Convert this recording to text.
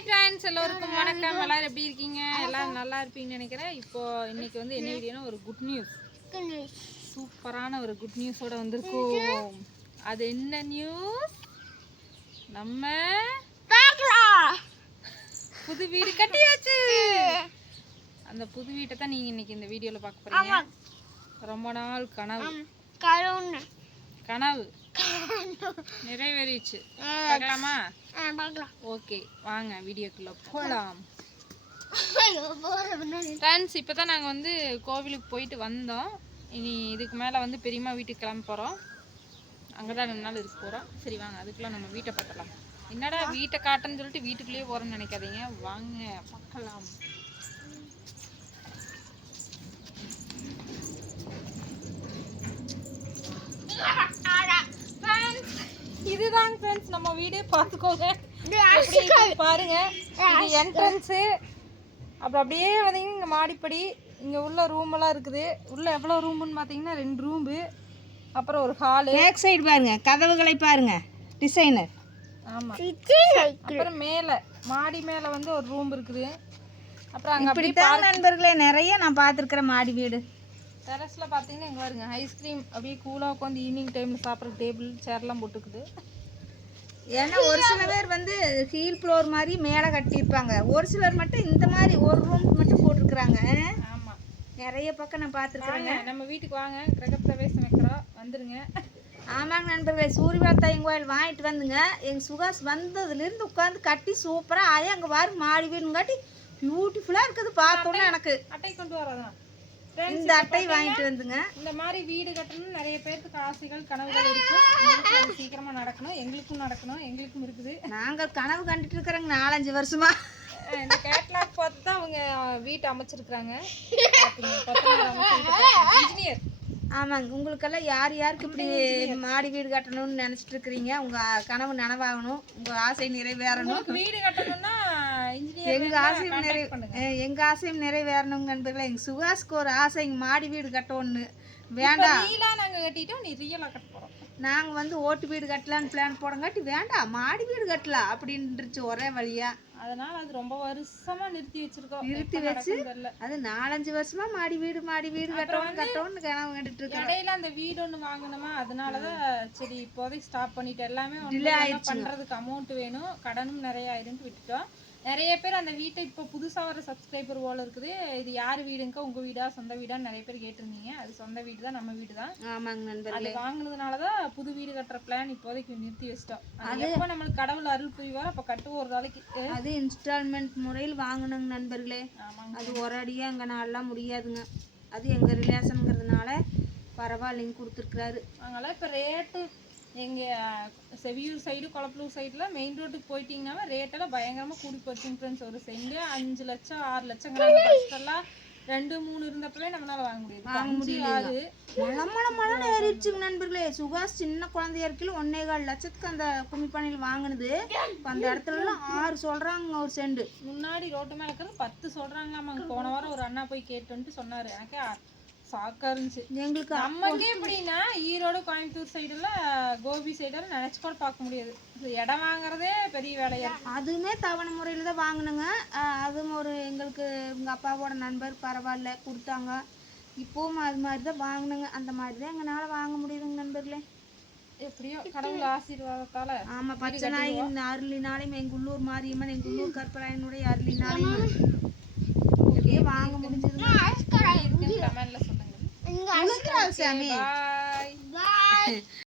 Hi friends, எல்லோருக்கும் வணக்கம். எல்லாரும் எப்படி இருக்கீங்க? எல்லாரும் நல்லா இருப்பீங்கன்னு நினைக்கிறேன். இப்போ இன்னைக்கு வந்து என்ன வீடியோனா ஒரு குட் நியூஸ், சூப்பரான ஒரு குட் நியூஸோட வந்திருக்கோம். அது என்ன நியூஸ்? நம்ம புது வீடு கட்டியாச்சு. அந்த புது வீட்டை தான் நீங்க இன்னைக்கு இந்த வீடியோல பார்க்க போறீங்க. ரொம்ப நாள் கனவு நிறைவேறிச்சு. பார்க்கலாமா? ஓகே, வாங்க வீடியோக்குள்ள போகலாம். ஃப்ரெண்ட்ஸ், இப்போ தான் நாங்கள் வந்து கோவிலுக்கு போயிட்டு வந்தோம். இனி இதுக்கு மேலே வந்து பெரியம்மா வீட்டுக்கு கிளம்ப போகிறோம். அங்கே தான் 2 நாள் இருக்க போகிறோம். சரி வாங்க, அதுக்குள்ளே நம்ம வீட்டை பார்க்கலாம். என்னடா வீட்டை காட்டுன்னு சொல்லிட்டு வீட்டுக்குள்ளேயே போகிறோன்னு நினைக்காதீங்க, வாங்க பார்க்கலாம். இதுதான் ஃப்ரெண்ட்ஸ் நம்ம வீடு, பார்த்துக்கோங்க. பாருங்க, இது என்ட்ரன்ஸு. அப்புறம் அப்படியே வந்தீங்கன்னா இங்கே மாடிப்படி, இங்கே உள்ள ரூம் எல்லாம் இருக்குது. உள்ள எவ்வளோ ரூமுன்னு பார்த்தீங்கன்னா 2 ரூம்பு, அப்புறம் ஒரு ஹாலு. பேக் சைடு பாருங்க, கதவுகளை பாருங்க, டிசைனர். ஆமாம், அப்புறம் மேலே மாடி மேலே வந்து ஒரு ரூம் இருக்குது. அப்புறம் அங்கே அப்படி நண்பர்களே நிறைய நான் பார்த்துருக்குறேன் மாடி வீடு. டெரஸில் பார்த்தீங்கன்னா இங்கே பாருங்க, ஐஸ்கிரீம் அப்படியே கூலாக உட்காந்து ஈவினிங் டைமில் சாப்பிட்ற டேபிள் சேர்லாம் போட்டுக்குது. ஏன்னா ஒரு சில பேர் வந்து ஹீல் ஃப்ளோர் மாதிரி மேலே கட்டியிருப்பாங்க, ஒரு சிலர் மட்டும் இந்த மாதிரி ஒரு ரூம் மட்டும் போட்டிருக்கிறாங்க. ஆமாம், நிறைய பக்கம் நான் பார்த்துருக்குறேங்க. நம்ம வீட்டுக்கு வாங்க, கிரகப்பிரவேசம் வைக்கிறோம், வந்துடுங்க. ஆமாங்க நண்பர்களே, சூரியபாத்தாயன் கோயில் வாங்கிட்டு வந்துங்க. எங்கள் சுகாஸ் வந்ததுலேருந்து உட்காந்து கட்டி சூப்பராக ஆயா அங்கே பாரு மாடி வீடுங்காட்டி பியூட்டிஃபுல்லாக இருக்குது. பார்த்தோன்னே எனக்கு அட்டை கொண்டு வரதான் இந்த அட்டை வாங்கிட்டு வந்துங்க. இந்த மாதிரி வீடு கட்டணும்னு நிறைய பேருக்கு ஆசைகள் கனவுகள் இருக்கும். சீக்கிரமா நடக்கணும், எங்களுக்கும் நடக்கணும், எங்களுக்கும் இருக்குது. நாங்கள் கனவு கண்டுட்டு இருக்கிறோங்க 4-5 வருஷமா. இந்த கேட்லாக் பார்த்து தான் அவங்க வீட்டை அமைச்சிருக்கிறாங்க. இன்ஜினியர். ஆமாங்க, உங்களுக்கெல்லாம் யார் யாருக்கு இப்படி மாடி வீடு கட்டணும்னு நினச்சிட்டு இருக்கிறீங்க, உங்கள் கனவு நனவாகணும், உங்கள் ஆசை நிறைவேறணும். வீடு கட்டணும்னா எங்கள் ஆசையும் நிறைவேறணும் நண்பர்களே. எங்கள் சுகாஸ்க்கு ஒரு ஆசை, இங்கே மாடி வீடு கட்டணும்னு. வேண்டாம், நாங்கள் கட்டிட்டோம், நீ ரியலாக கட்ட போகிறோம். நாங்கள் வந்து ஓட்டு வீடு கட்டலான்னு பிளான் போடங்காட்டி வேண்டாம் மாடி வீடு கட்டலாம் அப்படின்ட்டுருச்சு ஒரே வழியா. அதனால அது ரொம்ப வருஷமா நிறுத்தி வச்சிருக்கோம். நிறுத்தி வச்சு அது 4-5 வருஷமா மாடி வீடு கட்டணும்னு கனவு கண்டுட்டு இருக்கோம். இடையில அந்த வீடு ஒன்று வாங்கணுமா, அதனாலதான் சரி இப்போதைக்கு ஸ்டாப் பண்ணிட்டு எல்லாமே பண்றதுக்கு அமௌண்ட் வேணும், கடனும் நிறைய ஆயிடும்னு விட்டுட்டோம். நிறைய பேர் அந்த வீட்டை இப்போ புதுசாக வர சப்ஸ்கிரைபர் போல இருக்குது, இது யார் வீடுங்க, உங்கள் வீடா சொந்த வீடான்னு நிறைய பேர் கேட்டிருந்தீங்க. அது சொந்த வீடு தான், நம்ம வீடு தான். ஆமாங்க நண்பர்களே, அது வாங்கினதுனால தான் புது வீடு கட்டுற பிளான் இப்போதைக்கு நிறுத்தி வச்சிட்டோம். அது எப்போ நம்மளுக்கு கடவுள் அருள் புரிவார் அப்போ கட்டுவோம் ஒரு நாளைக்கு. அது இன்ஸ்டால்மெண்ட் முறையில் வாங்கணுங்க நண்பர்களே. அது ஒரு அடியாக எங்கள் நாளெலாம் முடியாதுங்க. அது எங்கள் ரிலேஷனுங்கிறதுனால பரவாயில்லைங்க கொடுத்துருக்குறாரு. அதனால் இப்போ ரேட்டு எங்கள் செவியூர் சைடு கொளப்பலூர் சைடில் மெயின் ரோட்டுக்கு போயிட்டீங்கன்னா ரேட்டெல்லாம் பயங்கரமாக கூடி போச்சுங்க ஃப்ரெண்ட்ஸ். ஒரு செண்டு 5 லட்சம் 6 லட்சங்கிறாங்க. ஃபஸ்ட்டெல்லாம் 2-3 இருந்தப்பவே நம்மளால வாங்க முடியாது. மழை ஏறிடுச்சுங்க நண்பர்களே. சுகாஸ் சின்ன குழந்தையா இருக்கையில் 1.25 லட்சத்துக்கு அந்த கும்மிப்பானையில் வாங்கினது. அந்த இடத்துலலாம் 6 சொல்கிறாங்க ஒரு செண்டு. முன்னாடி ரோட்டு மேலே இருக்கிறது 10 சொல்கிறாங்களாம். போன வாரம் ஒரு அண்ணா போய் கேட்டுன்ட்டு சொன்னார். எனக்கு சாக்கா இருந்துச்சு. எங்களுக்கு நம்மக்கே எப்படின்னா ஈரோடு கோயம்புத்தூர் சைடுல கோபி சைடெல்லாம் நினச்சி கூட பார்க்க முடியாது. இடம் வாங்குறதே பெரிய வேலையா. அதுவுமே தவணை முறையில் தான் வாங்கினுங்க. அதுவும் ஒரு எங்களுக்கு எங்கள் அப்பாவோட நண்பர் பரவாயில்ல கொடுத்தாங்க. இப்போவும் அது மாதிரி தான் வாங்கினுங்க. அந்த மாதிரி தான் எங்களால் வாங்க முடியுதுங்க நண்பர்களே. எப்படியோ கடவுள் ஆசீர்வாதத்தால். ஆமாம், பச்சை நாயின் அருளினாலையும் எங்கள் உள்ளூர் மாரியம்மன் எங்கள் உள்ளூர் கற்பராயனுடைய அருளினாலையும் எப்படியோ வாங்க முடிஞ்சதுங்க. கமெண்ட்ல சொல்லுங்க. சாமி.